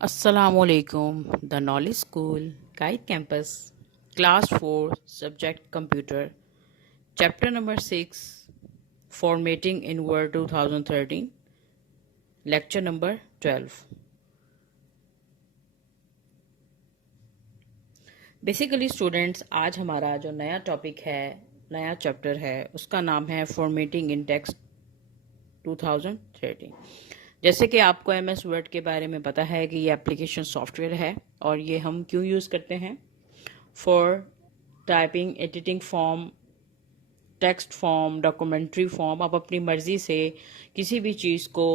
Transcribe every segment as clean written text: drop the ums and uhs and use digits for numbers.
Assalamualaikum. The Knowledge School, Guide Campus, Class 4, Subject Computer, Chapter number 6, Formatting in Word 2013, Lecture number 12. Basically students, आज हमारा जो नया topic है, नया chapter है, उसका नाम है फॉर्मेटिंग इन टेक्स्ट 2013। जैसे कि आपको MS वर्ड के बारे में पता है कि ये एप्लीकेशन सॉफ्टवेयर है और ये हम क्यों यूज़ करते हैं for typing, editing form, text form, documentary form. आप अपनी मर्जी से किसी भी चीज़ को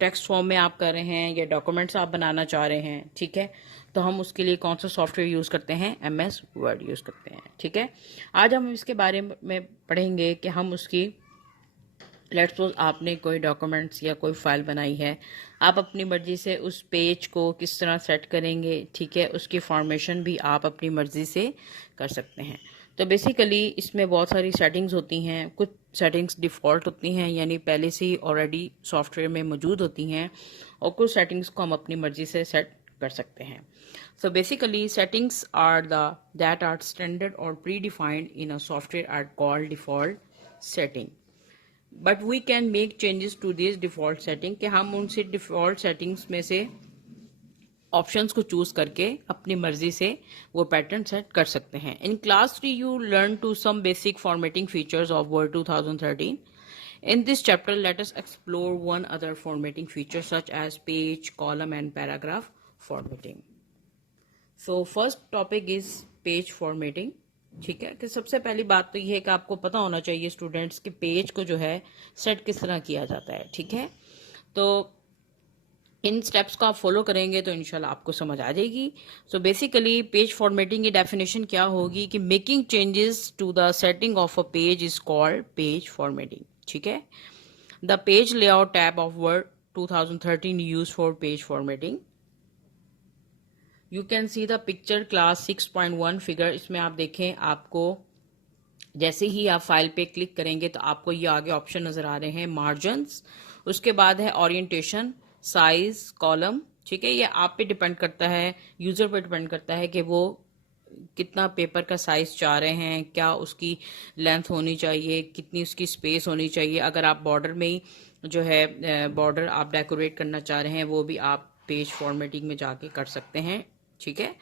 टेक्स्ट फॉर्म में आप कर रहे हैं या डॉक्यूमेंट्स आप बनाना चाह रहे हैं, ठीक है, तो हम उसके लिए कौन सा सॉफ्टवेयर यूज़ करते हैं? MS वर्ड यूज़ करते हैं, ठीक है। आज हम इसके बारे में पढ़ेंगे कि हम उसकी, लेट्स सपोज आपने कोई डॉक्यूमेंट्स या कोई फाइल बनाई है, आप अपनी मर्जी से उस पेज को किस तरह सेट करेंगे, ठीक है, उसकी फॉर्मेशन भी आप अपनी मर्जी से कर सकते हैं। तो बेसिकली इसमें बहुत सारी सेटिंग्स होती हैं। कुछ सेटिंग्स डिफ़ॉल्ट होती हैं, यानी पहले से ही ऑलरेडी सॉफ्टवेयर में मौजूद होती हैं, और कुछ सेटिंग्स को हम अपनी मर्जी से सेट कर सकते हैं। So basically settings are that are standard और predefined in a software are called default setting, but we can make changes to this default setting, कि हम उनसे डिफ़ॉल्ट सेटिंग्स में से ऑप्शंस को चूज करके अपनी मर्जी से वो पैटर्न सेट कर सकते हैं। In class 3 you learn to some basic formatting features of Word 2013। In this chapter, let us explore one other formatting feature such as page, column and paragraph formatting. So first topic is page formatting. ठीक है, कि सबसे पहली बात तो ये है कि आपको पता होना चाहिए स्टूडेंट्स कि पेज को जो है सेट किस तरह किया जाता है, ठीक है। तो इन स्टेप्स को आप फॉलो करेंगे तो इंशाल्लाह आपको समझ आ जाएगी। सो बेसिकली पेज फॉर्मेटिंग की डेफिनेशन क्या होगी कि making changes to the setting of a page is called page formatting, ठीक है। The page layout tab of Word 2013 use for page formatting. You can see the picture class 6.1 figure. इसमें आप देखें, आपको जैसे ही आप फाइल पे क्लिक करेंगे तो आपको ये आगे ऑप्शन नजर आ रहे हैं, मार्जिन्स, उसके बाद है ओरिएंटेशन, साइज, कॉलम, ठीक है। ये आप पे डिपेंड करता है, यूजर पे डिपेंड करता है कि वो कितना पेपर का साइज चाह रहे हैं, क्या उसकी लेंथ होनी चाहिए, कितनी उसकी स्पेस होनी चाहिए। अगर आप बॉर्डर में ही जो है बॉर्डर आप डेकोरेट करना चाह रहे हैं, वो भी आप पेज फॉर्मेटिंग में जाके कर सकते हैं, ठीक है।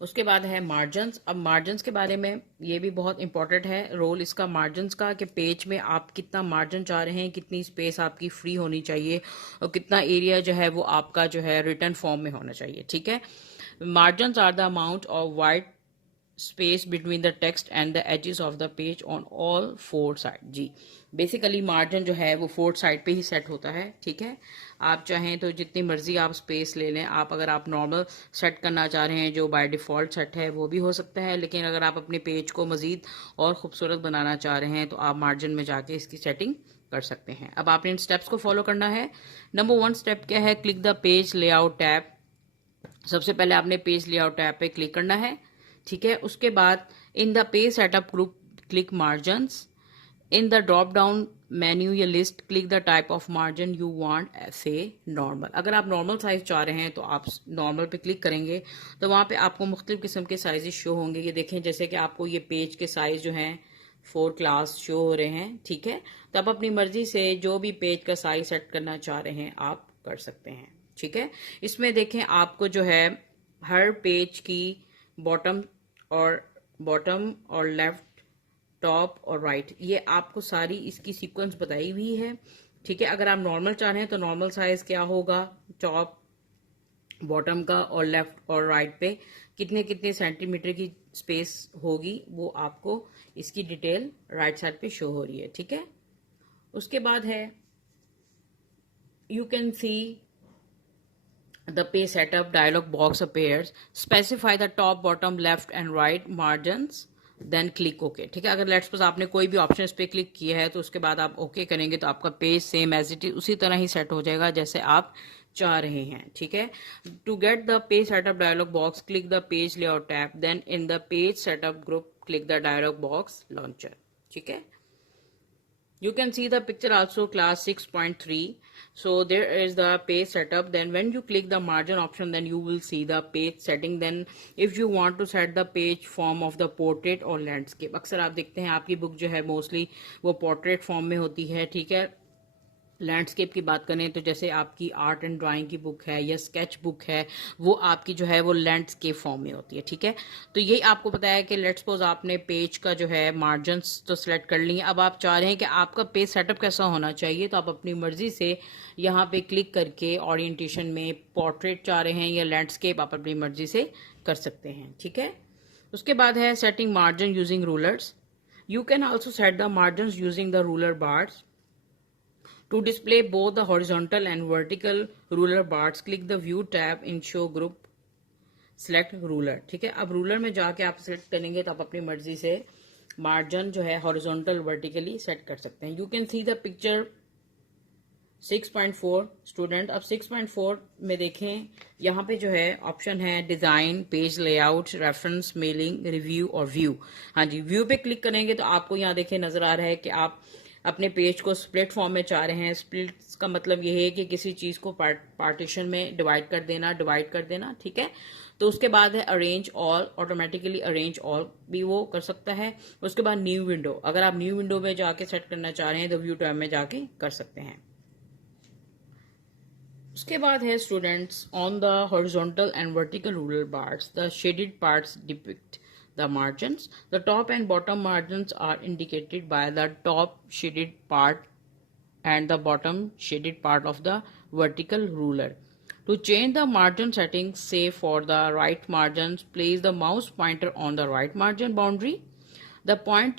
उसके बाद है मार्जिन्स। अब मार्जिन्स के बारे में ये भी बहुत इंपॉर्टेंट है रोल इसका मार्जिन्स का, कि पेज में आप कितना मार्जिन चाह रहे हैं, कितनी स्पेस आपकी फ्री होनी चाहिए, और कितना एरिया जो है वो आपका जो है रिटर्न फॉर्म में होना चाहिए, ठीक है। Margins are the amount of wide space between the text and the edges of the page on all four side. जी, बेसिकली मार्जिन जो है वो फोर्थ साइड पे ही सेट होता है, ठीक है। आप चाहें तो जितनी मर्जी आप स्पेस ले लें। आप अगर आप नॉर्मल सेट करना चाह रहे हैं जो बाय डिफ़ॉल्ट सेट है वो भी हो सकता है, लेकिन अगर आप अपने पेज को मज़ीद और खूबसूरत बनाना चाह रहे हैं तो आप मार्जिन में जाके इसकी सेटिंग कर सकते हैं। अब आपने इन स्टेप्स को फॉलो करना है। नंबर 1 स्टेप क्या है? Click the page layout tab. सबसे पहले आपने पेज लेआउट टैब पे क्लिक करना है, ठीक है। उसके बाद in the page setup group click margins. In the drop down menu या list click the type of margin you want, say normal. अगर आप नॉर्मल साइज चाह रहे हैं तो आप नॉर्मल पे क्लिक करेंगे तो वहां पे आपको मुख्तलिफ किस्म के साइजेस शो होंगे। ये देखें, जैसे कि आपको ये पेज के साइज जो हैं 4 क्लास शो हो रहे हैं, ठीक है। तो आप अपनी मर्जी से जो भी पेज का साइज सेट करना चाह रहे हैं आप कर सकते हैं, ठीक है। इसमें देखें, आपको जो है हर पेज की बॉटम और लेफ्ट, टॉप और राइट, ये आपको सारी इसकी सीक्वेंस बताई हुई है, ठीक है। अगर आप नॉर्मल चाह रहे हैं तो नॉर्मल साइज क्या होगा, टॉप, बॉटम का, और लेफ्ट और राइट पे कितने कितने सेंटीमीटर की स्पेस होगी, वो आपको इसकी डिटेल राइट साइड पे शो हो रही है, ठीक है। उसके बाद है you can C the page setup dialog box appears, specify the top, bottom, left and right margins, then click okay, ठीक है। अगर लेट्स सपोज आपने कोई भी ऑप्शन इस पे क्लिक किया है तो उसके बाद आप ओके करेंगे तो आपका page same as it is उसी तरह ही सेट हो जाएगा जैसे आप चाह रहे हैं, ठीक है। To get the page setup dialog box click the page layout tab, then in the page setup group click the dialog box launcher, ठीक है। You can see the picture also class 6.3. So there is the page setup. Then when you click the margin option, then you will see the page setting. Then if you want to set the page form of the portrait or landscape, अक्सर आप देखते हैं आपकी book जो है mostly वो portrait form में होती है, ठीक है। लैंडस्केप की बात करें तो जैसे आपकी आर्ट एंड ड्राइंग की बुक है या स्केच बुक है, वो आपकी जो है वो लैंडस्केप फॉर्म में होती है, ठीक है। तो यही आपको पता है कि लेट्स सपोज आपने पेज का जो है मार्जिन्स तो सिलेक्ट कर लिए, अब आप चाह रहे हैं कि आपका पेज सेटअप कैसा होना चाहिए, तो आप अपनी मर्जी से यहाँ पे क्लिक करके ओरिएंटेशन में पोर्ट्रेट चाह रहे हैं या लैंडस्केप, आप अपनी मर्जी से कर सकते हैं, ठीक है। उसके बाद है setting margin using rulers. You can also set the margin using the ruler bars. To display both the horizontal and vertical ruler bars, click the View tab in Show Group, select Ruler, ठीक है। अब ruler में जाके आप select करेंगे तो आप अपनी मर्जी से मार्जिन जो है हॉरिजॉन्टल वर्टिकली सेट कर सकते हैं। You can see the picture 6.4 student. अब 6.4 में देखें, यहाँ पे जो है ऑप्शन है design, page layout, reference, mailing, review और व्यू। हाँ जी, व्यू पे क्लिक करेंगे तो आपको यहाँ देखें नजर आ रहा है कि आप अपने पेज को स्प्लिट फॉर्म में चाह रहे हैं। स्प्लिट का मतलब ये है कि किसी चीज को पार्टीशन में डिवाइड कर देना, ठीक है। तो उसके बाद है arrange all, automatically arrange all भी वो कर सकता है। उसके बाद न्यू विंडो, अगर आप न्यू विंडो में जाके सेट करना चाह रहे हैं तो व्यू टैब में जाके कर सकते हैं। उसके बाद है students on the horizontal and vertical ruler bars the shaded parts depict the margins. The top and bottom margins are indicated by the top shaded part and the bottom shaded part of the vertical ruler. To change the margin settings, say for the right margins, place the mouse pointer on the right margin boundary. The pointer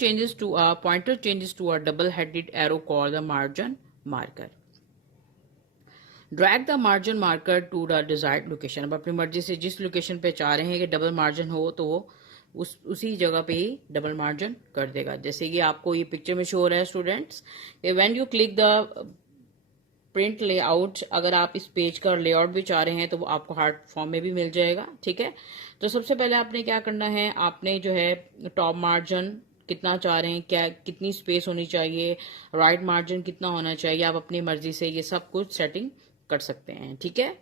changes to a double-headed arrow called the margin marker. Drag the margin marker to the desired location. अब अपनी मर्जी से जिस location पे चाह रहे हैं कि डबल मार्जिन हो तो वो उसी जगह पे ही डबल मार्जिन कर देगा। जैसे कि आपको ये पिक्चर में शो हो रहा है students, when you click the print layout, अगर आप इस पेज का लेआउट भी चाह रहे हैं तो वो आपको हार्ड फॉर्म में भी मिल जाएगा, ठीक है। तो सबसे पहले आपने क्या करना है, आपने जो है टॉप मार्जिन कितना चाह रहे हैं, क्या कितनी स्पेस होनी चाहिए, राइट मार्जिन कितना होना चाहिए, आप अपनी मर्जी से ये सब कुछ सेटिंग कर सकते हैं, ठीक है।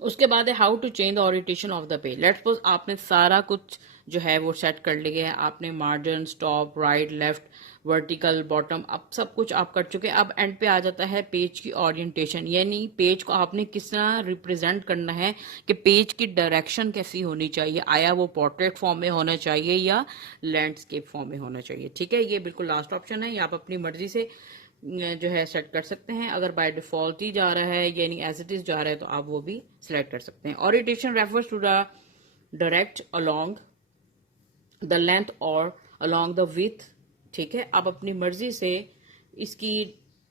उसके बाद है how to change the orientation of the page. Let's suppose आपने सारा कुछ जो है वो सेट कर लिया है, आपने margin, top, right, left, vertical, bottom, अब सब कुछ आप कर चुके हैं। अब एंड पे आ जाता है पेज की ओरिएंटेशन, यानी पेज को आपने किस तरह रिप्रेजेंट करना है कि पेज की डायरेक्शन कैसी होनी चाहिए, आया वो पोर्ट्रेट फॉर्म में होना चाहिए या लैंडस्केप फॉर्म में होना चाहिए, ठीक है। ये बिल्कुल लास्ट ऑप्शन है, ये आप अपनी मर्जी से जो है सेट कर सकते हैं। अगर बाय डिफॉल्ट ही जा रहा है यानी एज इट इज जा रहा है तो आप वो भी सिलेक्ट कर सकते हैं। Orientation refers to the direct along the length और अलोंग द विड्थ, ठीक है। आप अपनी मर्जी से इसकी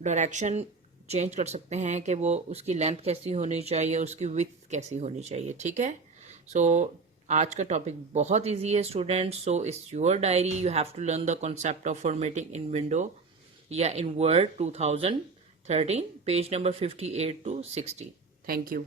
डायरेक्शन चेंज कर सकते हैं कि वो उसकी लेंथ कैसी होनी चाहिए, उसकी विड्थ कैसी होनी चाहिए, ठीक है। सो आज का टॉपिक बहुत इजी है students. So it's your diary, you have to learn the concept of formatting in window या in Word 2013, page number 58 to 60. Thank you.